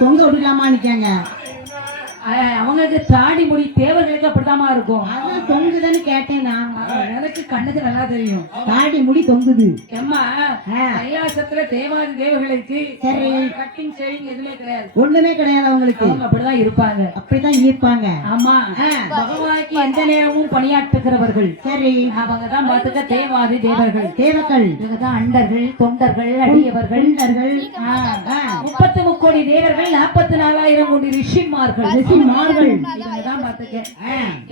தொங்க விடலாமா நிக்காங்க. அவங்களுக்கு தாடி முடி தேவர்களுக்கு அப்படிதாமா இருக்கும். அதான் தொங்குதுன்னு கேட்டேன் நான். எனக்கு கண்ணுக்கு நல்லா தெரியும் தாடி முடி தொங்குது. அம்மா கைலாசத்துல தேவாதி தேவர்களுக்கு சரி கட்டிங் ஷேவிங் எதுவுமே கிடையாது. ஒண்ணுமே கிடையாது அவங்களுக்கு. அவங்க அப்படிதான் இருப்பாங்க, அப்படிதான் இருப்பாங்க. ஆமா பகவானுக்கு எந்த நேரமும் பணியாற்றுகிறவர்கள். சரி அவங்கதான் பாத்துக்க தேவாதி தேவர்கள். தேவர்கள் இவங்கதான் அண்டர்கள், தொண்டர்கள், அடியவர்கள், 33 கோடி தேவர்கள், 44,000 கோடி ரிஷிமார்கள். இவங்கதான் பாத்துக்க.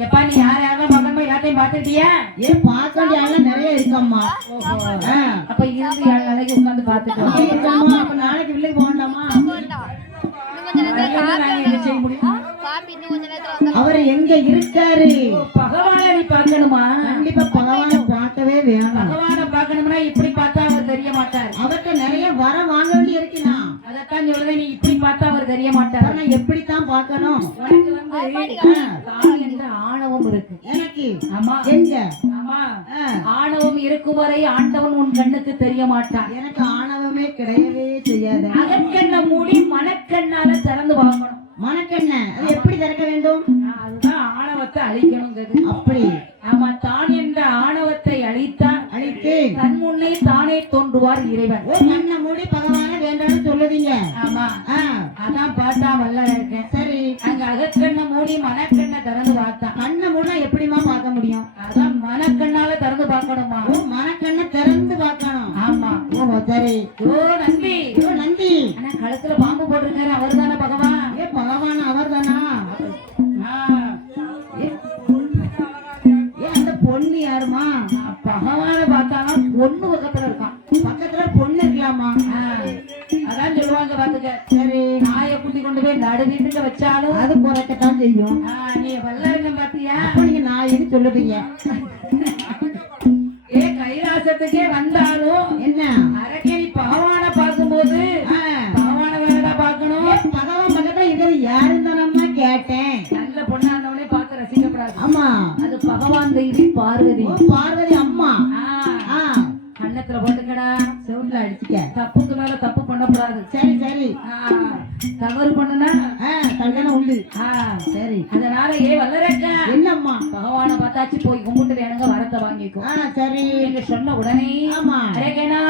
எப்பா நீ யாரையாவது மகன்மா எல்லாத்தையும் பாத்துட்டியா? ஏன் பார்க்க நிறைய இருக்கம்மா. அப்ப இருந்து 7 நாளைக்கு உட்காந்து பாத்துக்கோ. அப்ப நாளைக்கு வில்லுக்கு போகண்டாமா? அவர் எங்க இருக்காரு? பகவானை நீ பார்க்கணுமா? கண்டிப்பா பகவானை பார்க்கவே வேணும். பகவானை பார்க்கணும்னா இப்படி பார்த்தா அவர் தெரிய மாட்டார். அவர்கிட்ட நிறைய வர வாங்க வேண்டி இருக்குண்ணா. அதைத்தான் சொல்லுவேன், நீ இப்படி பார்த்தா அவர் தெரிய மாட்டார். நான் எப்படித்தான் பார்க்கணும்? உனக்கு தாய் என்ற ஆணவம் இருக்கு. எனக்கு ஆமா எங்க ஆமா ஆணவம் இருக்கும் வரை ஆண்டவன் உன் கண்ணுக்கு தெரிய மாட்டான். எனக்கு ஆணவமே கிடையவே செய்யாது. அகக்கண்ண மூடி மனக்கண்ணால திறந்து பார்க்கணும். மனக்கண்ண அது எப்படி திறக்க வேண்டும்? அதுதான் ஆணவத்தை அழிக்கணுங்கிறது. அப்படி ஆமா தான் என்ற ஆணவத்தை அழித்து தன் முன்னே தானே தோன்றுவார் இறைவன். கண்ணை மூடி பகவான வேண்டாம்னு சொல்லுவீங்க. ஆமா அதான் பார்த்தா வல்ல இருக்கேன். சரி அங்க அகக்கண்ண மூடி மனக்கண்ணை திறந்து பார்த்தா. கண்ணை மூடா எப்படிமா பார்க்க முடியும்? அதான் மனக்கண்ணால திறந்து பார்க்கணுமா? மனக்கண்ணை திறந்து பார்க்கணும். ஆமா சரி. நந்தி நந்தி ஆனா கழுத்துல பாம்பு போட்டிருக்காரு, அவர் தானே பகவான்? பகவான் அவர் தானா? அந்த பொண்ணு யாருமா? பகவான பார்த்தாலும் பொண்ணு பக்கத்துல இருக்கான். பக்கத்துல பொண்ணு இருக்கலாமா? அதான் சொல்லுவாங்க பாத்துக்க. சரி நாயை குட்டி கொண்டு போய் நடு வீட்டுக்கு வச்சாலும் அது பிறக்கத்தான் செய்யும். நீ வல்லருங்க பாத்தியா? நீங்க நாயின்னு சொல்லுவீங்க. கைலாசத்துக்கே வந்தாலும் என்ன அரக்கணி பகவான பார்க்கும்போது பகவான வேறடா பார்க்கணும். பகவான் பக்கத்துல இருக்கிறது யாருன்னு தானம்மா கேட்டேன். நல்ல பொண்ணா இருந்தவனே பார்த்து ரசிக்கப்படாது. ஆமா அது பகவான் தேவி பார்வதி. பார்வதி அம்மா கண்ணத்துல போட்டுக்கடா, செவுட்ல அடிச்சுக்க. தப்புக்கு மேல தப்பு பண்ணக்கூடாது. சரி சரி தவறு பண்ணுனா தண்டனை உண்டு. சரி அதனால வல்லரக்கா என்னம்மா பகவான பார்த்தாச்சு போய் கும்பிட்டு வேணுங்க வரத்தை வாங்கிக்கோ. சரி என்று சொன்ன உடனே ஆமா அரேகனா